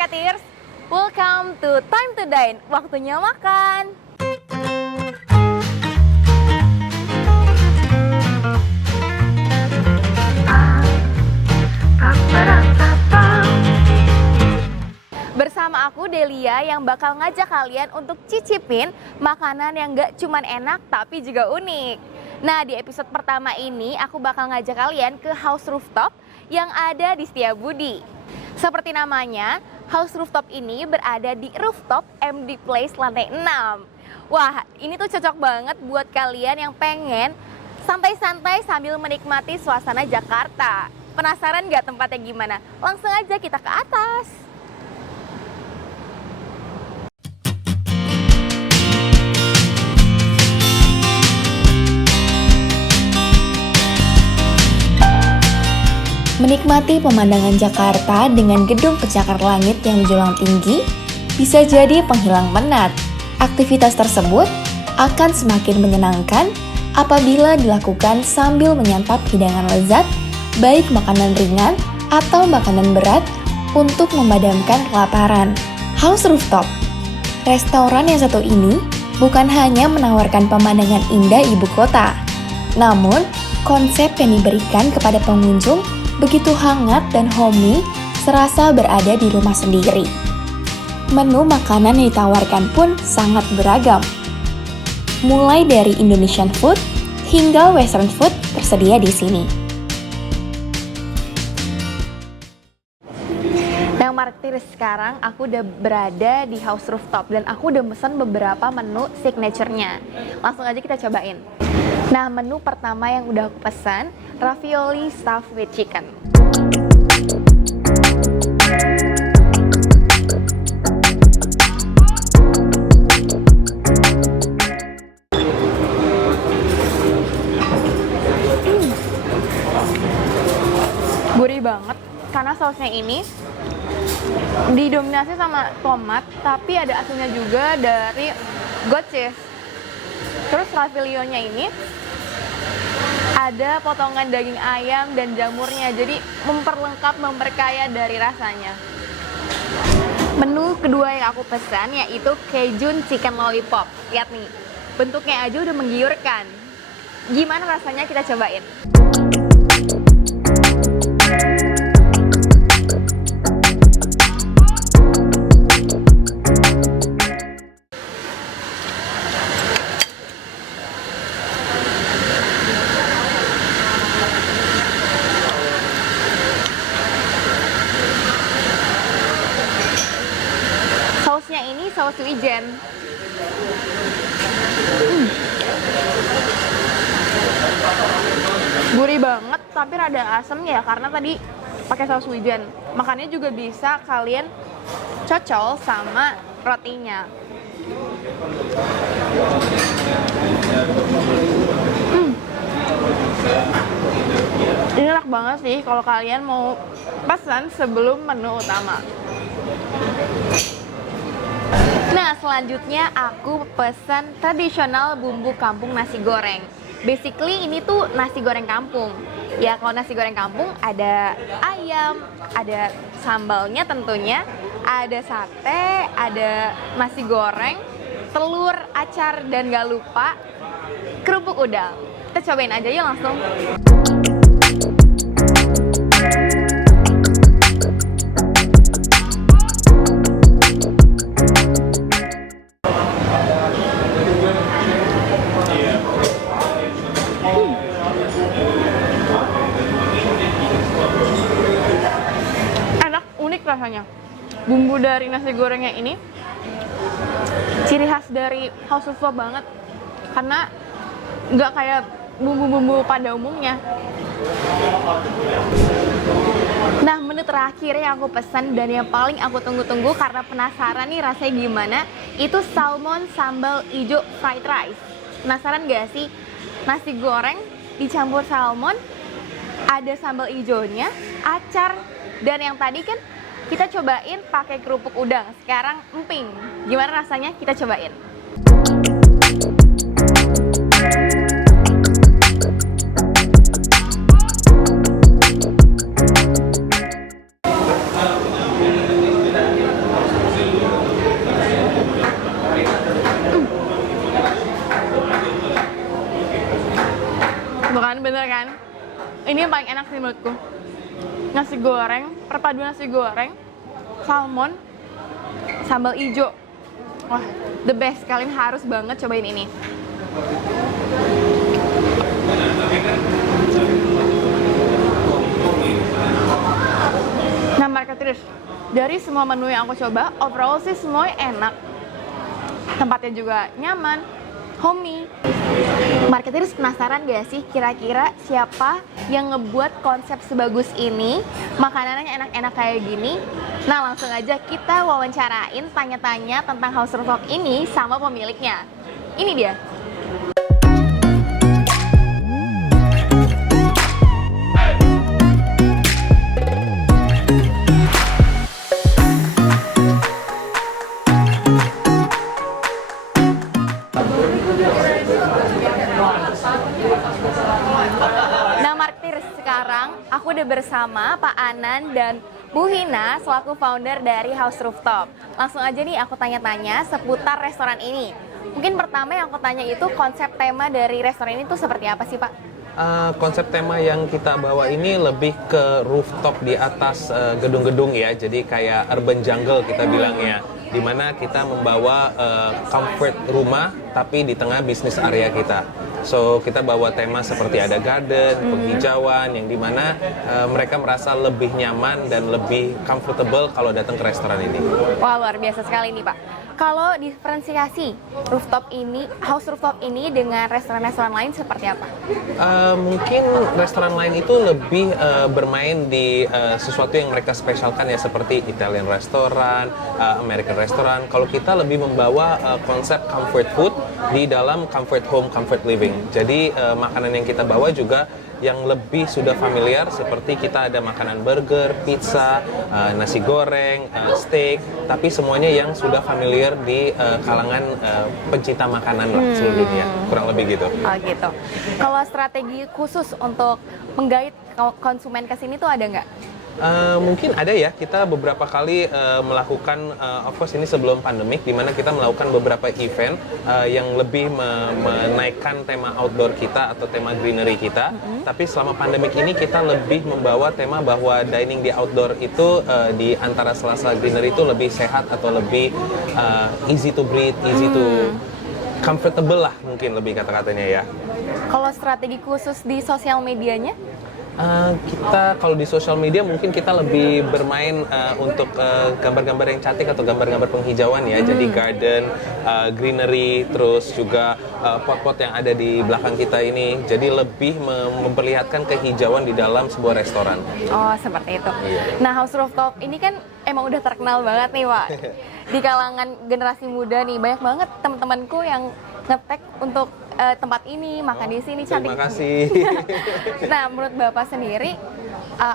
Marketeers, welcome to Time to Dine, waktunya makan. Bersama aku Delia yang bakal ngajak kalian untuk cicipin makanan yang gak cuman enak tapi juga unik. Nah, di episode pertama ini aku bakal ngajak kalian ke House Rooftop yang ada di Setiabudi. Seperti namanya, House Rooftop ini berada di rooftop MD Place lantai 6. Wah, ini tuh cocok banget buat kalian yang pengen santai-santai sambil menikmati suasana Jakarta. Penasaran gak tempatnya gimana? Langsung aja kita ke atas. Menikmati pemandangan Jakarta dengan gedung pencakar langit yang menjulang tinggi bisa jadi penghilang penat. Aktivitas tersebut akan semakin menyenangkan apabila dilakukan sambil menyantap hidangan lezat, baik makanan ringan atau makanan berat untuk memadamkan kelaparan. House Rooftop, restoran yang satu ini bukan hanya menawarkan pemandangan indah ibu kota, namun konsep yang diberikan kepada pengunjung begitu hangat dan homey, serasa berada di rumah sendiri. Menu makanan yang ditawarkan pun sangat beragam. Mulai dari Indonesian food hingga Western food tersedia di sini. Nah, Marketeers, sekarang aku udah berada di House Rooftop dan aku udah mesen beberapa menu signature-nya. Langsung aja kita cobain. Nah, menu pertama yang udah aku pesan, ravioli stuffed with chicken. Gurih banget karena sausnya ini didominasi sama tomat, tapi ada asinnya juga dari goat cheese. Terus raviolionya ini ada potongan daging ayam dan jamurnya, jadi memperlengkap, memperkaya dari rasanya. Menu kedua yang aku pesan yaitu Cajun Chicken Lollipop. Lihat nih, bentuknya aja udah menggiurkan. Gimana rasanya, kita cobain. Sausnya ini saus wijen. Gurih banget tapi rada asem ya karena tadi pakai saus wijen. Makannya juga bisa kalian cocol sama rotinya. Ini enak banget sih kalau kalian mau pesan sebelum menu utama. Nah, selanjutnya aku pesan tradisional bumbu kampung nasi goreng. Basically ini tuh nasi goreng kampung. Ya, kalau nasi goreng kampung ada ayam, ada sambalnya tentunya, ada sate, ada nasi goreng, telur, acar, dan gak lupa kerupuk udang. Kita cobain aja yuk langsung. Rasanya bumbu dari nasi gorengnya ini ciri khas dari House Rooftop banget karena nggak kayak bumbu-bumbu pada umumnya. Nah, menu terakhir yang aku pesan dan yang paling aku tunggu-tunggu karena penasaran nih rasanya gimana, itu salmon sambal ijo fried rice. Penasaran gak sih? Nasi goreng dicampur salmon, ada sambal ijonya, acar, dan yang tadi kan kita cobain pakai kerupuk udang, sekarang emping. Gimana rasanya? Kita cobain. Ini yang paling enak sih menurutku. Nasi goreng, perpaduan nasi goreng, salmon, sambal ijo. Wah, the best. Kalian harus banget cobain ini. Nah, marketers, dari semua menu yang aku coba, overall sih semuanya enak. Tempatnya juga nyaman, homey. Marketers penasaran gak sih kira-kira siapa yang ngebuat konsep sebagus ini, makanannya enak-enak kayak gini? Nah, langsung aja kita wawancarain, tanya-tanya tentang House Rooftop ini sama pemiliknya. Ini dia. Nah, marketers, sekarang aku udah bersama Pak Anan dan Bu Hina selaku founder dari House Rooftop. Langsung aja nih aku tanya-tanya seputar restoran ini. Mungkin pertama yang aku tanya itu konsep tema dari restoran ini tuh seperti apa sih, Pak? Konsep tema yang kita bawa ini lebih ke rooftop di atas gedung-gedung ya, jadi kayak urban jungle kita bilangnya, dimana kita membawa comfort rumah tapi di tengah bisnis area kita. So kita bawa tema seperti ada garden, penghijauan, yang dimana mereka merasa lebih nyaman dan lebih comfortable kalau datang ke restoran ini. Wah, luar biasa sekali nih, Pak. Kalau diferensiasi rooftop ini, House Rooftop ini dengan restoran-restoran lain seperti apa? Mungkin restoran lain itu lebih bermain di sesuatu yang mereka spesialkan ya, seperti Italian restoran, American restoran. Kalau kita lebih membawa konsep comfort food di dalam comfort home, comfort living. Jadi makanan yang kita bawa juga yang lebih sudah familiar, seperti kita ada makanan burger, pizza, nasi goreng, steak, tapi semuanya yang sudah familiar di kalangan pencinta makanan lah seluruh dunia, kurang lebih gitu. Oh gitu. Kalau strategi khusus untuk menggait konsumen ke sini tuh ada nggak? Mungkin ada ya, kita beberapa kali melakukan, of course ini sebelum pandemik, di mana kita melakukan beberapa event yang lebih menaikkan tema outdoor kita atau tema greenery kita. Tapi selama pandemik ini kita lebih membawa tema bahwa dining di outdoor itu di antara Selasa greenery itu lebih sehat atau lebih easy to breathe, easy to comfortable lah mungkin lebih kata-katanya ya. Kalau strategi khusus di sosial medianya? Kita kalau di sosial media mungkin kita lebih bermain untuk gambar-gambar yang cantik atau gambar-gambar penghijauan ya. Jadi garden, greenery, terus juga pot-pot yang ada di belakang kita ini. Jadi lebih memperlihatkan kehijauan di dalam sebuah restoran. Oh, seperti itu. Iya. Nah, House Rooftop ini kan emang udah terkenal banget nih, Pak. Di kalangan generasi muda nih, banyak banget teman-temanku yang nge-tag untuk tempat ini, makan di sini, cantik. Terima kasih. Nah, menurut Bapak sendiri,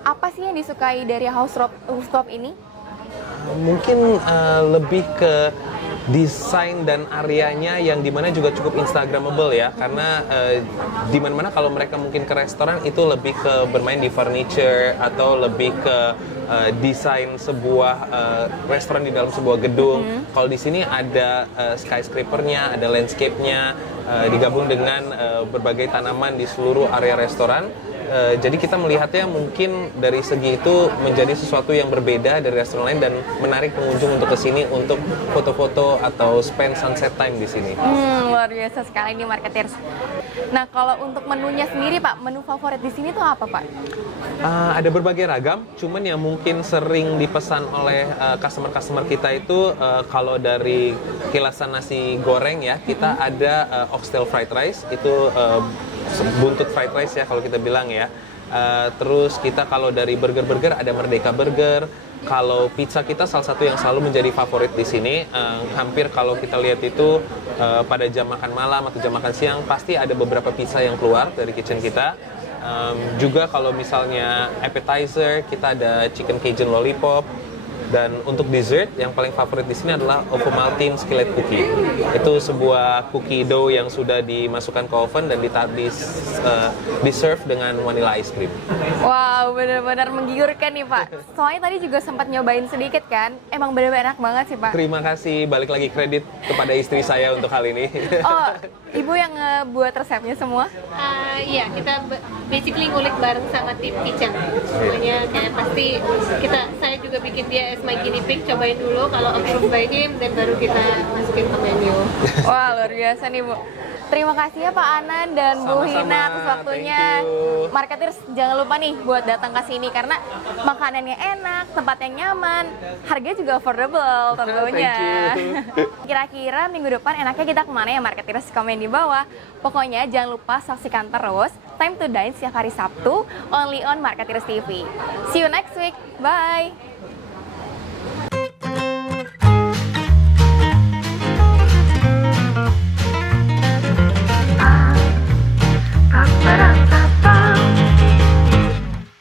apa sih yang disukai dari House Rooftop ini? Mungkin lebih ke desain dan areanya yang dimana juga cukup instagramable ya, karena di mana-mana kalau mereka mungkin ke restoran itu lebih ke bermain di furniture atau lebih ke desain sebuah restoran di dalam sebuah gedung. Kalau di sini ada skyscraper-nya, ada landscape-nya, digabung dengan berbagai tanaman di seluruh area restoran. Jadi kita melihatnya mungkin dari segi itu menjadi sesuatu yang berbeda dari restoran lain dan menarik pengunjung untuk kesini untuk foto-foto atau spend sunset time di sini. Luar biasa sekali nih marketers. Nah, kalau untuk menunya sendiri, Pak, menu favorit di sini tuh apa, Pak? Ada berbagai ragam, cuman yang mungkin sering dipesan oleh customer-customer kita itu kalau dari kilasan nasi goreng ya, kita ada oxtail fried rice, itu buntut fried rice ya kalau kita bilang ya. Terus kita kalau dari burger ada Merdeka Burger. Kalau pizza kita salah satu yang selalu menjadi favorit di sini. Hampir kalau kita lihat itu pada jam makan malam atau jam makan siang pasti ada beberapa pizza yang keluar dari kitchen kita. Juga kalau misalnya appetizer kita ada chicken Cajun lollipop. Dan untuk dessert yang paling favorit di sini adalah Ovomaltine Skillet Cookie. Itu sebuah cookie dough yang sudah dimasukkan ke oven dan di-serve dengan vanilla ice cream. Wow, benar-benar menggiurkan nih Pak. Soalnya tadi juga sempat nyobain sedikit kan, emang benar-benar enak banget sih Pak. Terima kasih, balik lagi kredit kepada istri saya untuk hal ini. Oh, Ibu yang ngebuat resepnya semua? Iya, kita basically ngulik bareng sama tim kitchen. Semuanya kayak pasti saya juga bikin dia as my guinea pig, cobain dulu kalau approved by him, dan baru kita masukin ke menu. Wah, luar biasa nih Bu. Terima kasih ya Pak Anan dan Bu Sama-sama, Hina atas waktunya. thank you. Marketers jangan lupa nih buat datang ke sini karena makanannya enak, tempatnya nyaman, harganya juga affordable tentunya. Kira-kira minggu depan enaknya kita kemana ya Marketers? Komen di bawah. Pokoknya jangan lupa saksikan terus Time to Dine setiap hari Sabtu only on Marketers TV. See you next week. Bye.